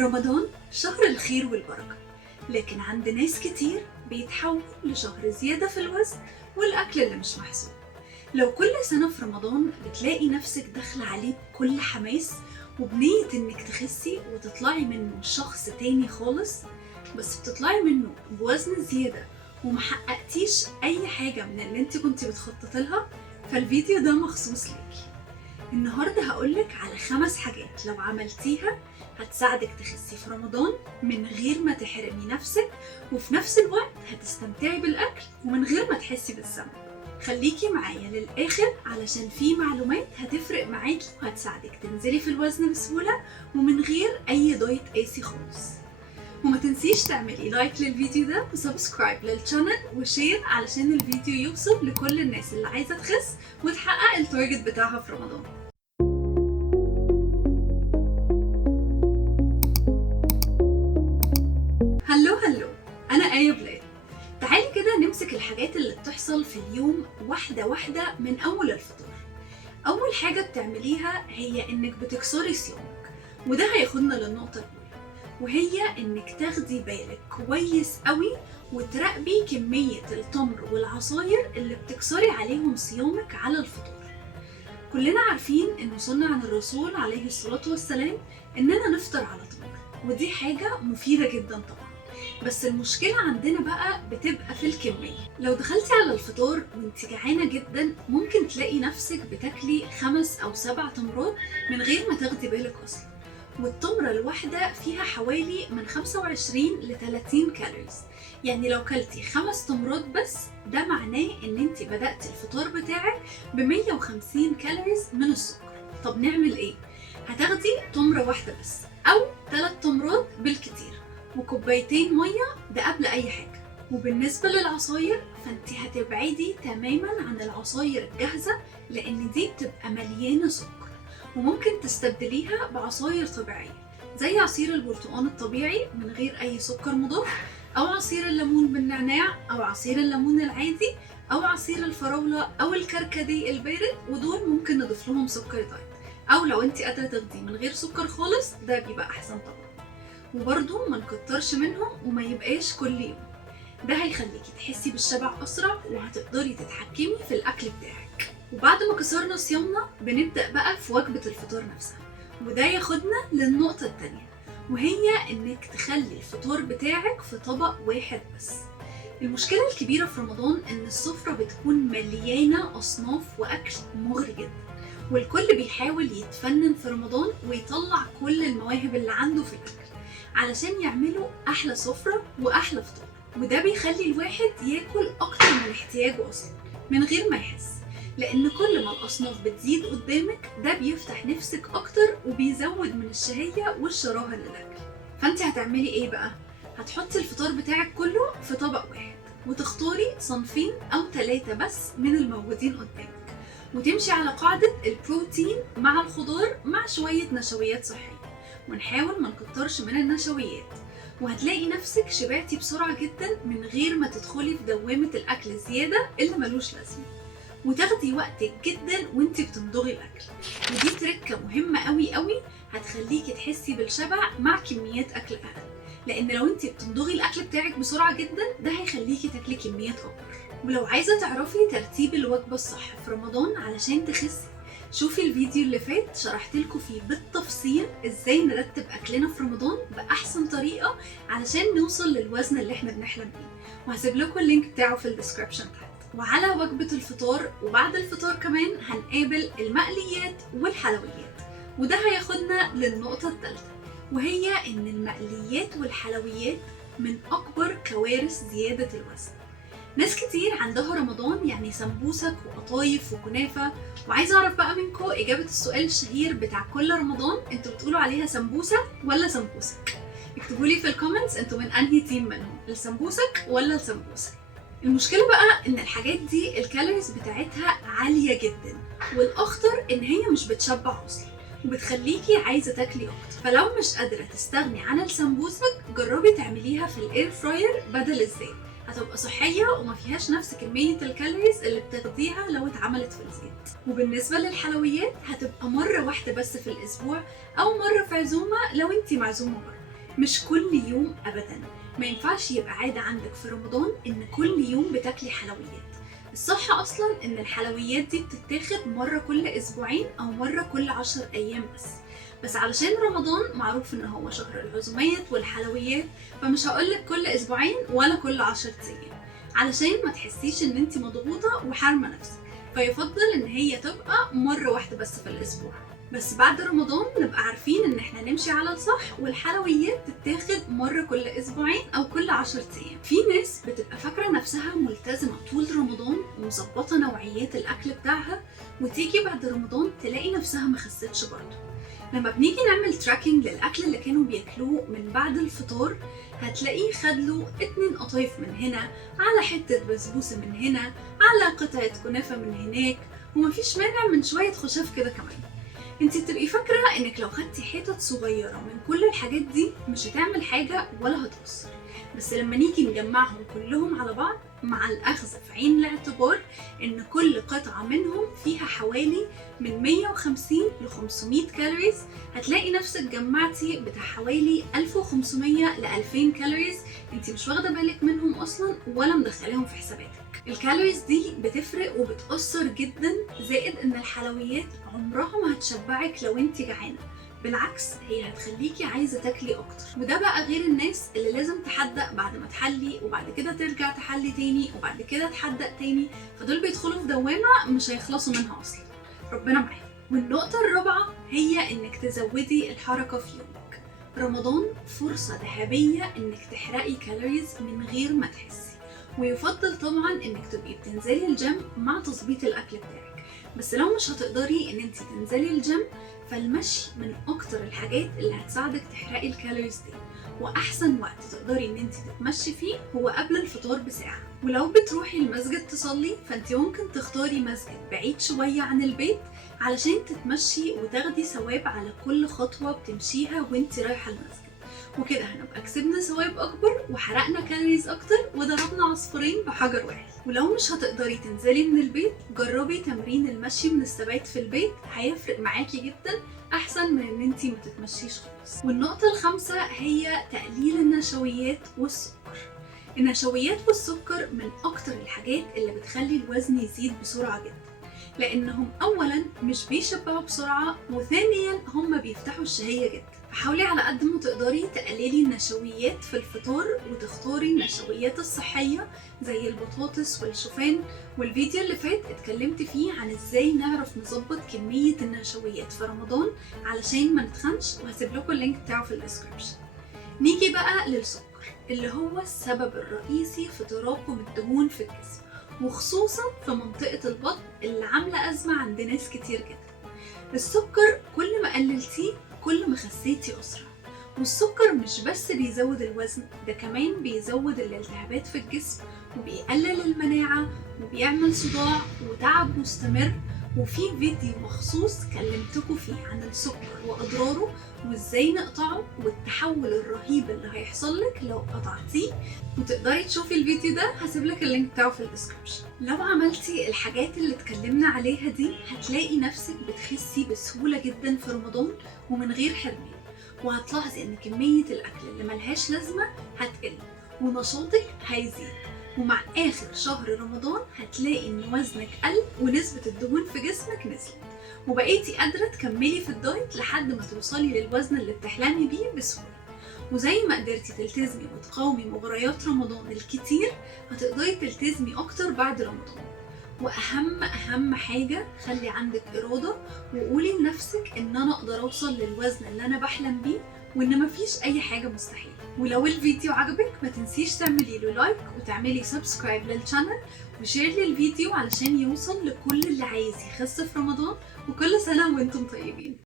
رمضان شهر الخير والبركة، لكن عند ناس كتير بيتحول لشهر زيادة في الوزن والأكل اللي مش محسوب. لو كل سنة في رمضان بتلاقي نفسك داخلة عليه بكل حماس وبنية انك تخسي وتطلعي منه شخص تاني خالص، بس بتطلعي منه بوزن زيادة ومحققتيش اي حاجة من اللي انت كنت بتخططي لها، فالفيديو ده مخصوص ليكي. النهاردة هقولك على 5 حاجات لو عملتيها هتساعدك تخسي في رمضان من غير ما تحرمي نفسك، وفي نفس الوقت هتستمتعي بالأكل ومن غير ما تحسي بالذنب. خليكي معايا للآخر علشان في معلومات هتفرق معاكي وهتساعدك تنزلي في الوزن بسهولة ومن غير أي دايت قاسي خالص. وما تنسيش تعملي لايك للفيديو ده وسبسكرايب للشانل وشير علشان الفيديو يوصل لكل الناس اللي عايزة تخس وتحقق التارجت بتاعها في رمضان. هلو أنا آية بلاد. تعالي كده نمسك الحاجات اللي بتحصل في اليوم واحدة واحدة من أول الفطور. أول حاجة بتعمليها هي إنك بتكسري صيامك، وده هياخدنا للنقطة الأولى، وهي إنك تاخدي بالك كويس قوي وتراقبي كمية التمر والعصاير اللي بتكسري عليهم صيامك على الفطور. كلنا عارفين إنه سنة عن الرسول عليه الصلاة والسلام إننا نفطر على تمر، ودي حاجة مفيدة جدا طبعا، بس المشكلة عندنا بقى بتبقى في الكمية. لو دخلتي على الفطار وانت جعانة جدا ممكن تلاقي نفسك بتاكلي 5 أو 7 تمرات من غير ما تاخدي بالك أصلا، والتمرة الواحدة فيها حوالي من 25 ل 30 كالوريز. يعني لو كلتي 5 تمرات بس ده معناه ان انت بدأتي الفطار بتاعك ب 150 كالوريز من السكر. طب نعمل ايه؟ هتاخدي تمرة واحدة بس أو 3 تمرات بالكتير وكوبايتين مية، ده قبل أي حاجة. وبالنسبة للعصاير فانت هتبعدي تماما عن العصاير الجاهزة لأن دي بتبقى مليانة سكر، وممكن تستبدليها بعصاير طبيعية زي عصير البرتقال الطبيعي من غير أي سكر مضاف، أو عصير الليمون بالنعناع، أو عصير الليمون العادي، أو عصير الفراولة أو الكركديه البارد، ودول ممكن نضيف لهم سكر دايت، أو لو انت قادرة تاخدي من غير سكر خالص ده بيبقى أحسن طبعا. وبرضو ما نكترش منهم وما يبقاش كل يوم، ده هيخليكي تحسي بالشبع أسرع وهتقدري تتحكمي في الأكل بتاعك. وبعد ما كسرنا صيامنا بنبدأ بقى في وجبة الفطار نفسها، وده ياخدنا للنقطة التانية، وهي إنك تخلي الفطار بتاعك في طبق واحد بس. المشكلة الكبيرة في رمضان إن السفرة بتكون مليانة أصناف وأكل مغري جدا، والكل بيحاول يتفنن في رمضان ويطلع كل المواهب اللي عنده في الأكل علشان يعملوا أحلى سفرة وأحلى فطار، وده بيخلي الواحد ياكل أكتر من احتياجه أصلا من غير ما يحس، لأن كل ما الأصناف بتزيد قدامك ده بيفتح نفسك أكتر وبيزود من الشهية والشراهة للأكل. فأنت هتعملي إيه بقى؟ هتحطي الفطار بتاعك كله في طبق واحد وتختاري صنفين أو 3 بس من الموجودين قدامك، وتمشي على قاعدة البروتين مع الخضار مع شوية نشويات صحية، ونحاول ما نكترش من النشويات، وهتلاقي نفسك شبعتي بسرعة جدا من غير ما تدخلي في دوامة الأكل الزيادة اللي ملوش لازمة، وتاخدي وقتك جدا وانت بتمضغي الأكل. ودي تركة مهمة قوي قوي هتخليكي تحسي بالشبع مع كميات أكل أقل، لأن لو انت بتمضغي الأكل بتاعك بسرعة جدا ده هيخليكي تاكلي كميات أكبر. ولو عايزة تعرفي ترتيب الوجبة الصح في رمضان علشان تخسي، شوفي الفيديو اللي فات شرحتلكوا فيه بالتفصيل ازاي نرتب اكلنا في رمضان باحسن طريقة علشان نوصل للوزن اللي احنا بنحلم بيه، وهسيب لكم اللينك بتاعه في الديسكريبشن تحت. وعلى وجبة الفطار وبعد الفطار كمان هنقابل المقليات والحلويات، وده هياخدنا للنقطة الثالثة، وهي ان المقليات والحلويات من اكبر كوارث زيادة الوزن. ناس كتير عندها رمضان يعني سمبوسك وقطايف وكنافة، وعايزة اعرف بقى منكم اجابة السؤال الشهير بتاع كل رمضان، انتوا بتقولوا عليها سمبوسة ولا سمبوسك؟ اكتبولي في الكومنتس انتوا من انهي تيم منهم، السمبوسك ولا السمبوسك؟ المشكلة بقى ان الحاجات دي الكالوريز بتاعتها عالية جدا، والاخطر ان هي مش بتشبع اصلا وبتخليكي عايزة تاكلي اكتر. فلو مش قادرة تستغني عن السمبوسك جربي تعمليها في الاير فراير بدل الزيت، هتبقى صحية وما فيهاش نفس كمية الكالوريز اللي بتاخديها لو اتعملت في الزيت. وبالنسبة للحلويات هتبقى مرة واحدة بس في الأسبوع أو مرة في عزومة لو انتي معزومة بره، مش كل يوم ابدا. ما ينفعش يبقى عادة عندك في رمضان ان كل يوم بتاكلي حلويات. الصح اصلا ان الحلويات دي بتتاخد مرة كل اسبوعين او مرة كل 10 ايام بس علشان رمضان معروف ان هو شهر العزومات والحلويات، فمش هقولك كل اسبوعين ولا كل 10 ايام، علشان ما تحسيش ان انت مضغوطة وحارمة نفسك. فيفضل ان هي تبقى مرة واحدة بس في الاسبوع. بس بعد رمضان نبقى عارفين ان احنا نمشي على الصح، والحلويات تتاخد مرة كل اسبوعين او كل 10 ايام. في ناس بتبقى فاكرة نفسها ملتزمة طول رمضان ومظبطة نوعيات الاكل بتاعها، وتيجي بعد رمضان تلاقي نفسها ما خستش برضه. لما بنيجي نعمل تراكنج للاكل اللي كانوا بياكلوه من بعد الفطار، هتلاقيه خدله 2 قطايف من هنا، على حتة بسبوسة من هنا، على قطعة كنافة من هناك، ومفيش مانع من شوية خشاف كده كمان. انتي بتبقي فاكرة انك لو خدتي حتت صغيرة من كل الحاجات دي مش هتعمل حاجة ولا هتأثر، بس لما نيجي نجمعهم كلهم على بعض مع الأخذ في عين الاعتبار ان كل قطعة منهم فيها حوالي من 150 ل 500 كالوريز، هتلاقي نفسك جمعتي بتاع حوالي 1500 ل 2000 كالوريز انتي مش واخدة بالك منهم اصلا ولا مدخلاهم في حساباتك. الكالوريز دي بتفرق وبتأثر جدا، زائد ان الحلويات عمرها ما هتشبعك لو انت جعانة، بالعكس هي هتخليكي عايزة تاكلي اكتر. وده بقى غير الناس اللي لازم تحدق بعد ما تحلي وبعد كده ترجع تحلي تاني وبعد كده تحدق تاني، فدول بيدخلوا في دوامة مش هيخلصوا منها اصلا، ربنا معاهم. والنقطة الرابعة هي انك تزودي الحركة في يومك. رمضان فرصة ذهبية انك تحرقي كالوريز من غير ما تحسي، ويفضل طبعا انك تبقي بتنزلي الجيم مع تظبيط الاكل بتاعك. بس لو مش هتقدري ان انت تنزلي الجيم، فالمشي من اكتر الحاجات اللي هتساعدك تحرقي الكالوريز دي، واحسن وقت تقدري ان انت تتمشي فيه هو قبل الفطار بساعة. ولو بتروحي المسجد تصلي، فانت ممكن تختاري مسجد بعيد شوية عن البيت علشان تتمشي وتاخدي ثواب على كل خطوة بتمشيها وانت رايحة المسجد، وكده هنبقى كسبنا ثواب اكبر وحرقنا كالوريز اكتر وضربنا عصفورين بحجر واحد. ولو مش هتقدري تنزلي من البيت، جربي تمرين المشي من الثبات في البيت، هيفرق معاكي جدا احسن من ان انتي ما تتمشيش خالص. والنقطة الخامسة هي تقليل النشويات والسكر. النشويات والسكر من اكتر الحاجات اللي بتخلي الوزن يزيد بسرعة جدا، لانهم اولا مش بيشبعوا بسرعة، وثانيا هم بيفتحوا الشهية جدا. فحاولي على قد ما تقدري تقللي النشويات في الفطار وتختاري النشويات الصحية زي البطاطس والشوفان. والفيديو اللي فات اتكلمت فيه عن ازاي نعرف نظبط كمية النشويات في رمضان علشان ما نتخنش، وهسيب لكم اللينك بتاعه في الديسكريبشن. نيجي بقى للسكر اللي هو السبب الرئيسي في تراكم الدهون في الجسم، وخصوصا في منطقة البطن اللي عاملة أزمة عند ناس كتير جدا. السكر كل ما قللتيه كل ما خسيتي أسرع، والسكر مش بس بيزود الوزن، ده كمان بيزود الالتهابات في الجسم وبيقلل المناعة وبيعمل صداع وتعب مستمر. وفي فيديو مخصوص كلمتكم فيه عن السكر وأضراره وازاي نقطعه والتحول الرهيب اللي هيحصل لك لو قطعتيه، وتقدري تشوفي الفيديو ده، هسيب لك اللينك بتاعه في الديسكريبشن. لو عملتي الحاجات اللي اتكلمنا عليها دي هتلاقي نفسك بتخسي بسهولة جدا في رمضان ومن غير حرمان، وهتلاحظي ان كمية الاكل اللي ملهاش لازمة هتقل ونشاطك هيزيد، ومع اخر شهر رمضان هتلاقي ان وزنك قل ونسبة الدهون في جسمك نزلت، وبقيتي قادرة تكملي في الدايت لحد ما توصلي للوزن اللي بتحلمي بيه بسهولة. وزي ما قدرتي تلتزمي وتقاومي مغريات رمضان الكتير، هتقدري تلتزمي اكتر بعد رمضان. واهم حاجة، خلي عندك إرادة وقولي لنفسك ان انا اقدر اوصل للوزن اللي انا بحلم بيه، وان مفيش اي حاجة مستحيلة. ولو الفيديو عجبك ما تنسيش تعملي له لايك وتعملي سبسكرايب للشانل وشير للفيديو علشان يوصل لكل اللي عايز يخس في رمضان. وكل سنة وانتم طيبين.